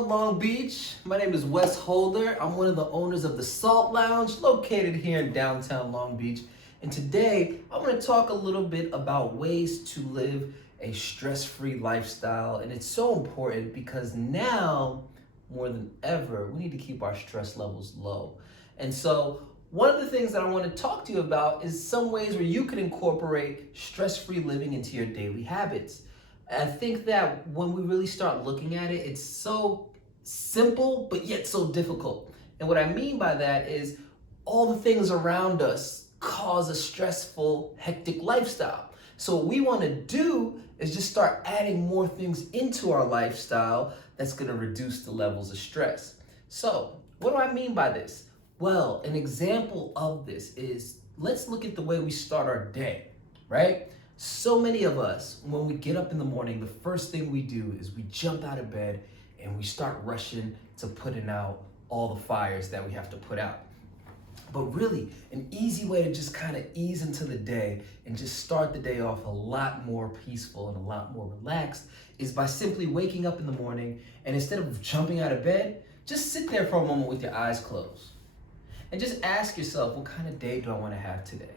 Long Beach. My name is Wes Holder. I'm one of the owners of the Salt Lounge located here in downtown Long Beach. And today I want to talk a little bit about ways to live a stress-free lifestyle. And it's so important because now more than ever, we need to keep our stress levels low. And so one of the things that I want to talk to you about is some ways where you can incorporate stress-free living into your daily habits. I think that when we really start looking at it, it's so simple, but yet so difficult. And what I mean by that is all the things around us cause a stressful, hectic lifestyle. So what we want to do is just start adding more things into our lifestyle that's going to reduce the levels of stress. So what do I mean by this? Well, an example of this is, let's look at the way we start our day, right? So many of us, when we get up in the morning, the first thing we do is we jump out of bed and we start rushing to putting out all the fires that we have to put out. But really, an easy way to just kind of ease into the day and just start the day off a lot more peaceful and a lot more relaxed is by simply waking up in the morning and instead of jumping out of bed, just sit there for a moment with your eyes closed. And just ask yourself, what kind of day do I want to have today?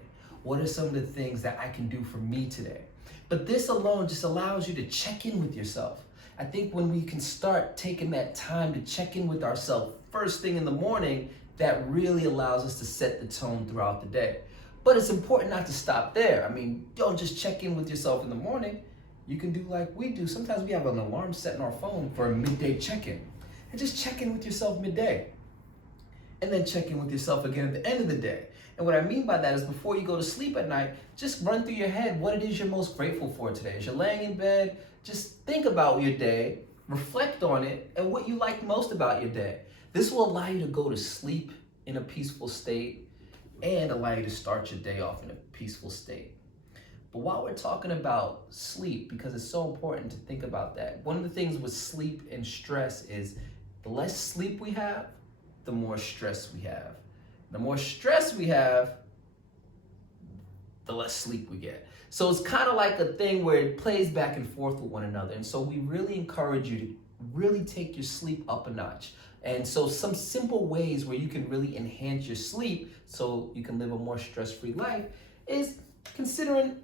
What are some of the things that I can do for me today? But this alone just allows you to check in with yourself. I think when we can start taking that time to check in with ourselves first thing in the morning, that really allows us to set the tone throughout the day. But it's important not to stop there. I mean, don't just check in with yourself in the morning. You can do like we do. Sometimes we have an alarm set in our phone for a midday check-in. And just check in with yourself midday. And then check in with yourself again at the end of the day. And what I mean by that is before you go to sleep at night, just run through your head what it is you're most grateful for today. As you're laying in bed, just think about your day, reflect on it, and what you like most about your day. This will allow you to go to sleep in a peaceful state and allow you to start your day off in a peaceful state. But while we're talking about sleep, because it's so important to think about that, one of the things with sleep and stress is the less sleep we have, the more stress we have. The more stress we have, the less sleep we get. So it's kind of like a thing where it plays back and forth with one another. And so we really encourage you to really take your sleep up a notch. And so some simple ways where you can really enhance your sleep so you can live a more stress-free life is considering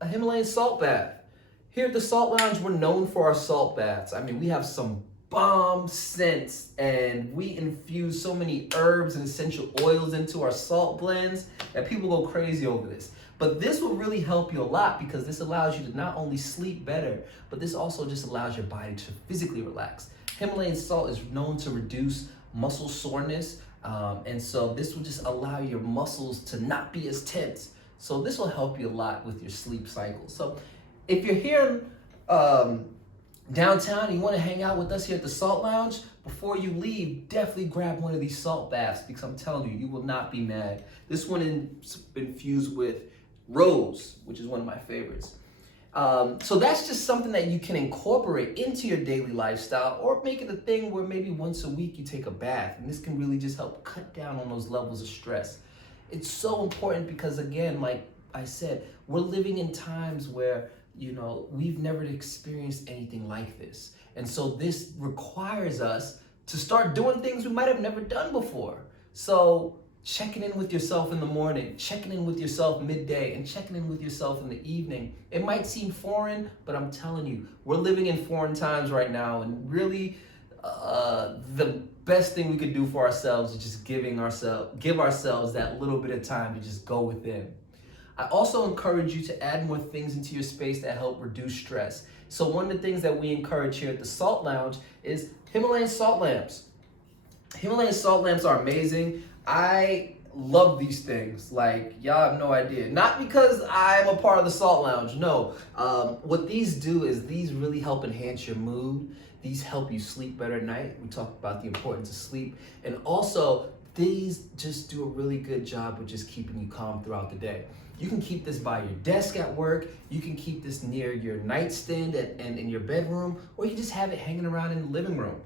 a Himalayan salt bath. Here at the Salt Lounge, we're known for our salt baths. I mean, we have some bomb scents and we infuse so many herbs and essential oils into our salt blends that people go crazy over this. But this will really help you a lot because this allows you to not only sleep better, but this also just allows your body to physically relax. Himalayan salt is known to reduce muscle soreness, and so this will just allow your muscles to not be as tense. So this will help you a lot with your sleep cycle. So if you're here downtown and you want to hang out with us here at the Salt Lounge, before you leave, definitely grab one of these salt baths because I'm telling you, you will not be mad. This one is infused with rose, which is one of my favorites. So that's just something that you can incorporate into your daily lifestyle or make it a thing where maybe once a week you take a bath, and this can really just help cut down on those levels of stress. It's so important because, again, like I said, we're living in times where we've never experienced anything like this. And so this requires us to start doing things we might have never done before. So checking in with yourself in the morning, checking in with yourself midday, and checking in with yourself in the evening. It might seem foreign, but I'm telling you, we're living in foreign times right now. And really, the best thing we could do for ourselves is just give ourselves that little bit of time to just go within. I also encourage you to add more things into your space that help reduce stress. So one of the things that we encourage here at the Salt Lounge is Himalayan salt lamps. Himalayan salt lamps are amazing. I love these things. Like, y'all have no idea. Not because I'm a part of the Salt Lounge, no. What these do is these really help enhance your mood. These help you sleep better at night. We talked about the importance of sleep. And also, these just do a really good job with just keeping you calm throughout the day. You can keep this by your desk at work. You can keep this near your nightstand and in your bedroom, or you can just have it hanging around in the living room.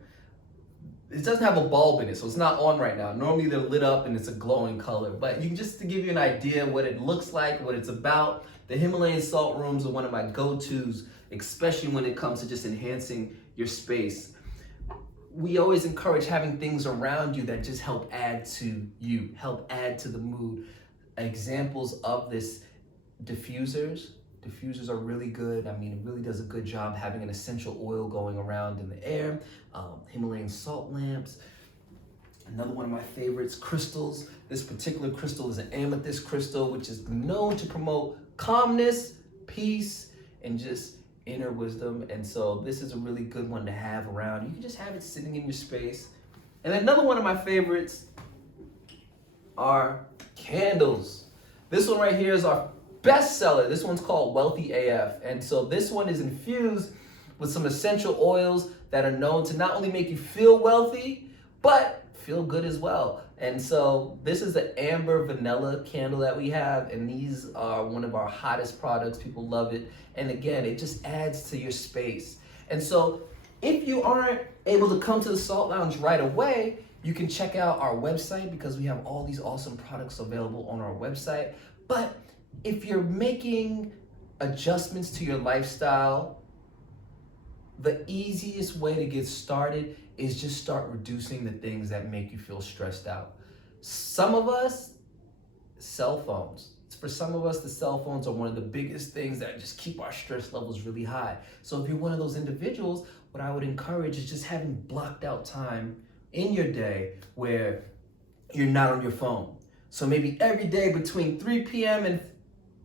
It doesn't have a bulb in it, so it's not on right now. Normally they're lit up and it's a glowing color, but you can just to give you an idea what it looks like, what it's about. The Himalayan salt rooms are one of my go-tos, especially when it comes to just enhancing your space. we always encourage having things around you that just help add to you, help add to the mood. Examples of this: diffusers. Diffusers are really good. I mean, it really does a good job having an essential oil going around in the air. Himalayan salt lamps. Another one of my favorites, crystals. This particular crystal is an amethyst crystal, which is known to promote calmness, peace, and just inner wisdom. And so this is a really good one to have around. You can just have it sitting in your space. And another one of my favorites are candles. This one right here is our bestseller. This one's called Wealthy AF. And so this one is infused with some essential oils that are known to not only make you feel wealthy, but feel good as well. And so this is the amber vanilla candle that we have, and these are one of our hottest products. People love it. And again, it just adds to your space. And so if you aren't able to come to the Salt Lounge right away, you can check out our website, because we have all these awesome products available on our website. But if you're making adjustments to your lifestyle, the easiest way to get started is just start reducing the things that make you feel stressed out. Some of us, cell phones. For some of us, the cell phones are one of the biggest things that just keep our stress levels really high. So if you're one of those individuals, what I would encourage is just having blocked out time in your day where you're not on your phone. So maybe every day between 3 p.m. and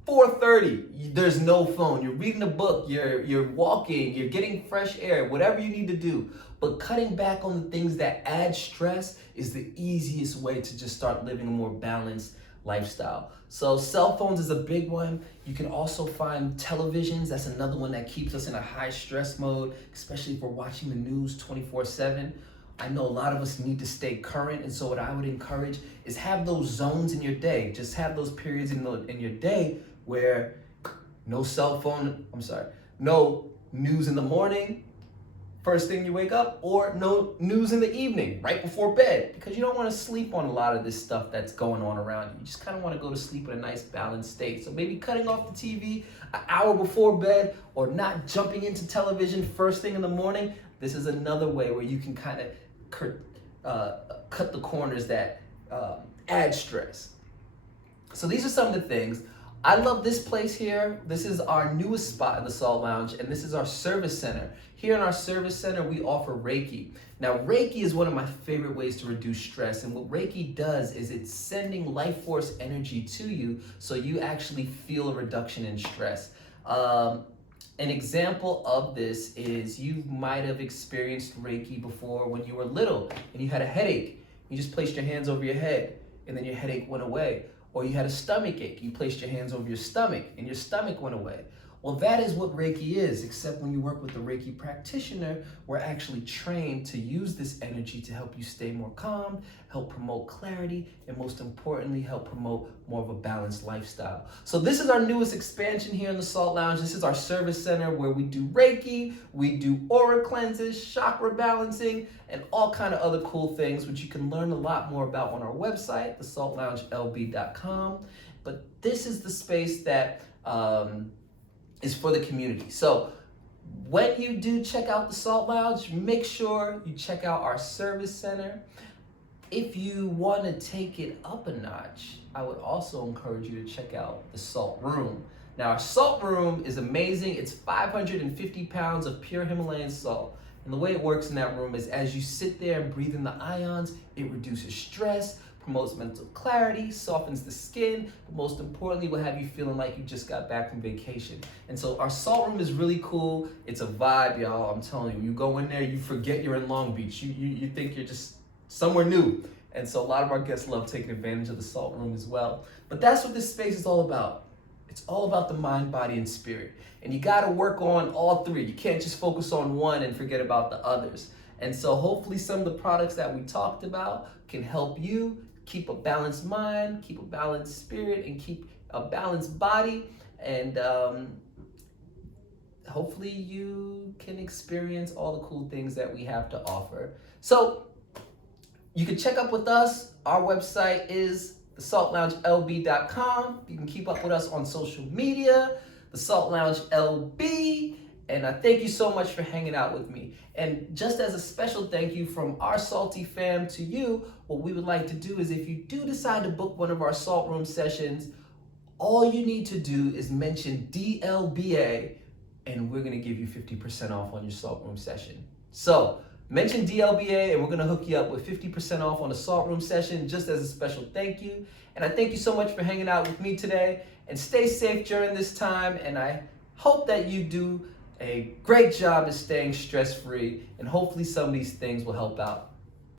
4:30, there's no phone. You're reading a book, you're walking, you're getting fresh air, whatever you need to do. But cutting back on the things that add stress is the easiest way to just start living a more balanced lifestyle. So cell phones is a big one. You can also find televisions. That's another one that keeps us in a high stress mode, especially if we're watching the news 24/7. I know a lot of us need to stay current, and so what I would encourage is have those zones in your day. Just have those periods in your day where no cell phone, no news in the morning, first thing you wake up, or no news in the evening, right before bed, because you don't want to sleep on a lot of this stuff that's going on around you. You just kind of want to go to sleep in a nice balanced state. So maybe cutting off the TV an hour before bed, or not jumping into television first thing in the morning. This is another way where you can kind of cut the corners that add stress. So these are some of the things. I love this place here. This is our newest spot in the Salt Lounge, and this is our service center. Here in our service center, we offer Reiki. Now, Reiki is one of my favorite ways to reduce stress, and what Reiki does is it's sending life force energy to you so you actually feel a reduction in stress. An example of this is you might have experienced Reiki before when you were little and you had a headache. You just placed your hands over your head and then your headache went away. Or you had a stomach ache, you placed your hands over your stomach and your stomach went away. Well, that is what Reiki is, except when you work with a Reiki practitioner, we're actually trained to use this energy to help you stay more calm, help promote clarity, and most importantly, help promote more of a balanced lifestyle. So this is our newest expansion here in the Salt Lounge. This is our service center where we do Reiki, we do aura cleanses, chakra balancing, and all kind of other cool things, which you can learn a lot more about on our website, thesaltloungelb.com. But this is the space that is for the community. So when you do check out the Salt Lounge, make sure you check out our service center. If you want to take it up a notch, I would also encourage you to check out the Salt Room. Now, our Salt Room is amazing. It's 550 pounds of pure Himalayan salt. And the way it works in that room is as you sit there and breathe in the ions, it reduces stress, promotes mental clarity, softens the skin, but most importantly will have you feeling like you just got back from vacation. And so our Salt Room is really cool. It's a vibe, y'all. I'm telling you, you go in there, you forget you're in Long Beach. You think you're just somewhere new. And so a lot of our guests love taking advantage of the Salt Room as well. But that's what this space is all about. It's all about the mind, body, and spirit. And you gotta work on all three. You can't just focus on one and forget about the others. And so hopefully some of the products that we talked about can help you keep a balanced mind, keep a balanced spirit, and keep a balanced body. And hopefully you can experience all the cool things that we have to offer. So you can check up with us. Our website is thesaltloungelb.com. You can keep up with us on social media, The Salt Lounge LB. And I thank you so much for hanging out with me. And just as a special thank you from our Salty fam to you, what we would like to do is if you do decide to book one of our Salt Room sessions, all you need to do is mention DLBA and we're gonna give you 50% off on your Salt Room session. So mention DLBA and we're gonna hook you up with 50% off on a Salt Room session just as a special thank you. And I thank you so much for hanging out with me today, and stay safe during this time, and I hope that you do a great job at staying stress-free, and hopefully some of these things will help out.